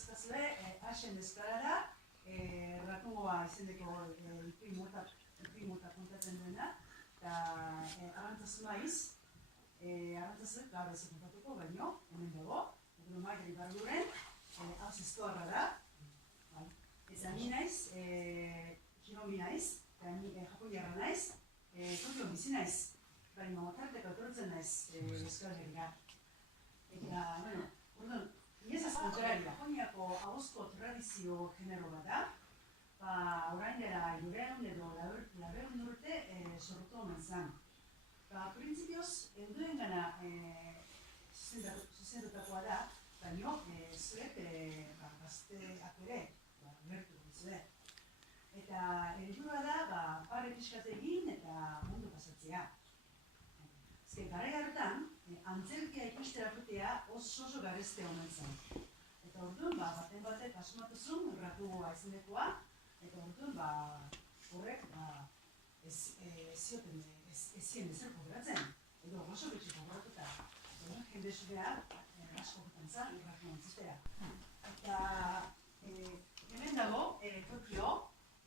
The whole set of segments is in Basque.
kontatzkazue, hasen eskarara, ratungoa izeneko ipuin mota kontatzen duena, eta arantzazu naiz, arantzazu, gaur ez kontatuko, baino, hemen dago, egun maia ibarduren, hau zizkoarra da, eta ni naiz, Hiromi naiz, eta ni Japoniarra naiz, Tokio bizi naiz, baina tarteko etortzen naiz Euskal Herrira. Eta, bueno, orduan, niezaz kontrari, Japoniako ahozko tradizio genero bat da, orain dela 200 edo 400 urte sortu omen zen. Printzipioz, euduen gana zuzendutakoa da, baina zuet gazteak ere gertu duzue. Eta helburua da, pare pixkat egin eta mundu pasatzea. Garai hartan, antzerkia ikusterakotea oso garezte omen zen. Eta orduan, baten batek asmatu zuen ratugoa izenekoa, eta orduan, horrek ez zien ezer kobratzen, edo oso betxe kobratuta. Jende zubea, asko gutan zen, irratu antzistera. Eta hemen dago, Tokio,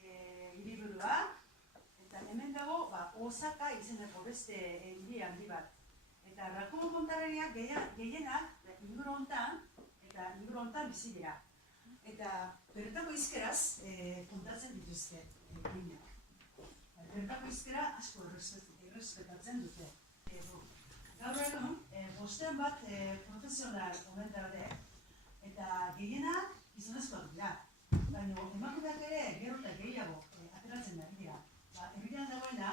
hiriburua, eta hemen dago Osaka izeneko beste hiri handi bat. Eta Rakun kontarariak gehienak inguru hontan bizi dira. Eta bertako hizkeraz kontatzen dituzte ginak. Bertako hizkera asko errespetatzen dute. Gaur egun, bostean bat profesional omen daude, eta gehienak gizonezkoak dira. Baina emakumeak ere gero eta gehiago ateratzen da dira. Herrian dagoena,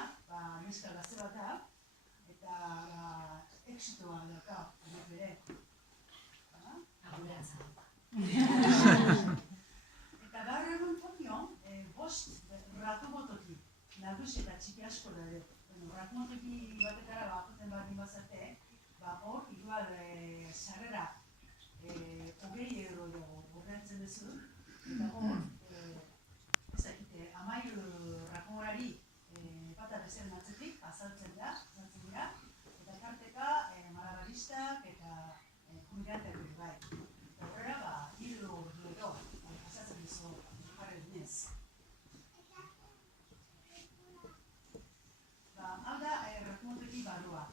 neska gazte bat da, eta exitoa dauka, anak bere. Eta gaur egun Tokion, bost ratumotoki, nagusi eta txiki asko da ere. Ratumotoki batetara bakoten bat nimazate, hor, igual sarrera 20 euro ordaintzen duzu, eta hor, amairu rakumorari bata bezaren atzetik azaltzen dira, eta tarteka malabaristak eta kumiganteak dut bai. Eta horrela, hiru edo azatzen dizu jarri dinez. Hau da rakumonteki barrua.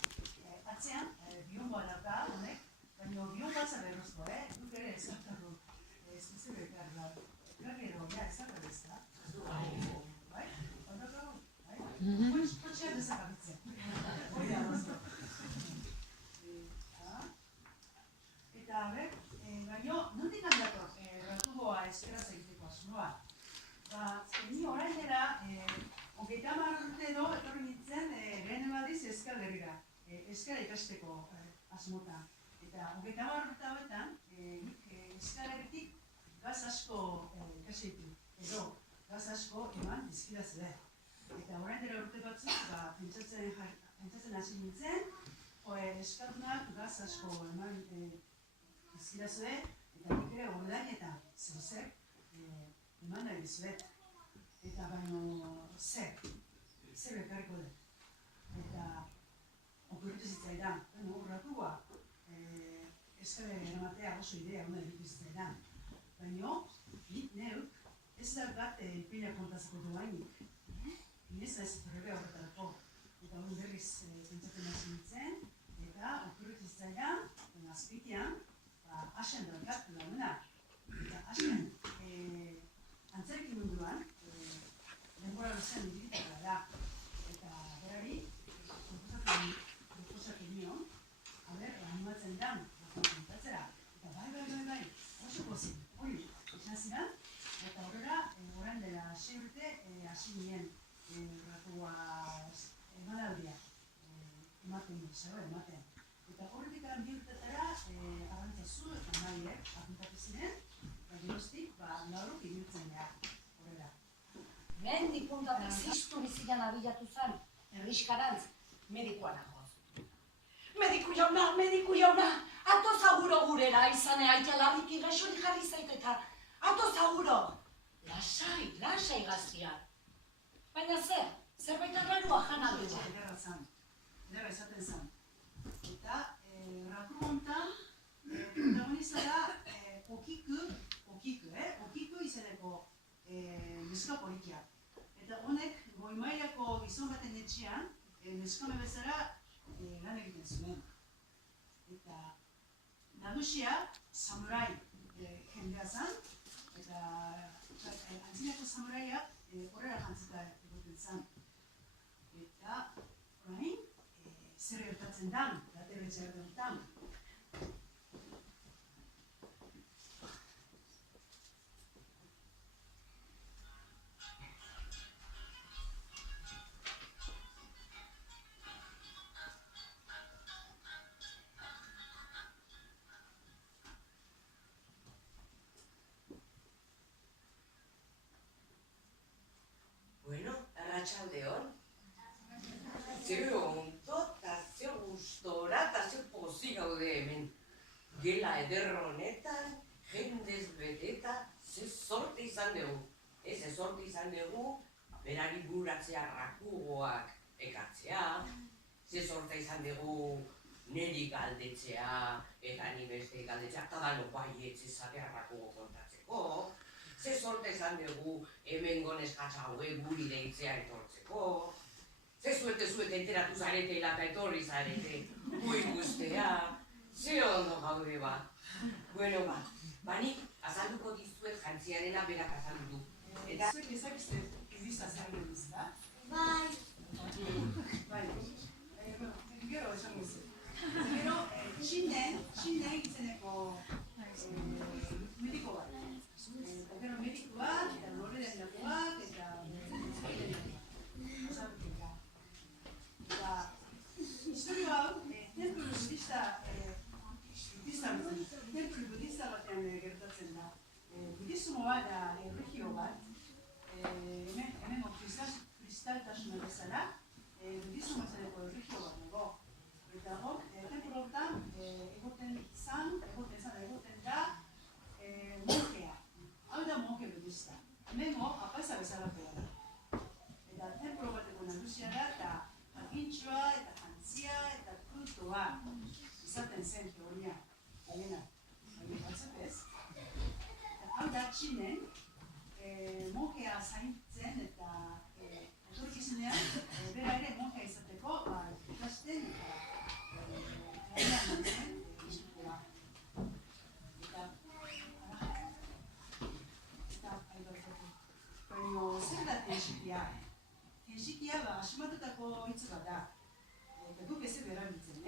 Atzean, biongoa dauka honek, baina biongoa zaberrozko, duk ere ez hartatu zuzure ekarra. Gero, ez hartatu ez da. Bai? Ondoko? Bai? Potxeak dezakabitzen. Hoi da dozko. Eta, baino, nondik handator ratugoa eskeraz egiteko asmoa? Ni orain dela, 30 urte edo etorri nintzen lehen badiz Euskal Herrira, euskara ikasteko asmota. Eta 30 urte hauetan, Euskal Herritik gaz asko ikasitu, edo gaz asko eman dizkidazue. Eta orain dela urte batzuk, pentsatzen hasi nintzen, eskatunak gaz asko eman dizkidazue, eta nik ere ordainetan zer eman nahi dizuet. Eta baino zer ekarriko dut. Eta okurritu zitzaidan, ratugoa eskale eramatea oso idea hona egitu zitzaidan. Baina, nik neuk ez da bat ipina kontatzeko duainik. Inez ez horrebe horretarako. Eta hori berriz pentsatzen hasi nintzen, eta okurritu zitzaidan, azpitian, hasen daukat laguna. Eta hasen, antzerki munduan, denbora luzean ibilitakoa da. Eta berari, proposatzen nion, animatzen dan, kontatzera. Eta bai, oso pozik, hori, izan ziren, eta horrela, orain dela 6 urte, hasi nien ratugoa emanaldia, ematen dut, zerro ematen. Eta horretik bi urtetara, Arantzazu eta Maiek apuntatu ziren, eta geroztik, lauruk ibiltzen gara, horrela. Mehendik puntatik ziztu bizitan abilatu zen, herriskarantz, medikoa nagoz. Mediku jauna, ato zaguro gurera izane aita larriki gaixori jarri zait eta ato zaguro. Lasai gaztia. Baina zerbait arrarua jana dugu. Ederra izaten zen. Eta, ratu hontan, protagonista da Okiku neska polikia. Eta honek, goi mailako gizon baten etxean, neskame bezala lan egiten zuen. Eta nagusia samurai jendea zen, eta antzinako samuraiak horrela jantzita egoten zen. Eta orain, zer gertatzen dan, daterretxe gertatzen. Bueno, arratsaldeon. Ze ondo eta ze gustora eta ze pozik gaude hemen. Gela eder honetan, jendez beteta, ze sorte izan dugu. Ze sorte izan dugu, berari buratzea rakugoak ekartzea, ze sorte izan dugu niri galdetzea, eta ni beste galdetzea, eta dano baietz ezatea rakugo kontatzeko. Ze sorte izan dugu hemen goneskatza hauek guri deitzea etortzeko. Ze zuete enteratu zaretela eta etorri zarete gu ikustea. Ze ondo gaude ba. Bueno ba, nik azalduko dizuet jantziarena berak azaldu du. Eta Zuek ezakizte izbizta zer duz, da? Bai. Bai, gero esan guzu. Gero, Txinen itzeneko mediko bat. Gero mediko bat, eta lorrerako bat, eta eta historio hau, templu budista batean gertatzen da. Budismoa da erregio bat, hemen kristaltasuna bezala, budismo zeneko erregio bat dago. Eta hor, templu hortan egoten da monkea. Hau da monke budista. Hemen hor, apaiza bezalakoa da. Eta templu bateko nagusia da, eta jakintxoa, eta jantzia, eta kultoa izaten zen teoria. Baina batzuk ez. Hau da Txinen, monkea zaintzen eta etorkizunean, bera ere monkea izateko, ikasten eta lanean mantzen izutela. Baina zer da tensikia? Tensikia asimatutako hitz bat da. Eta guk ez erabiltzen,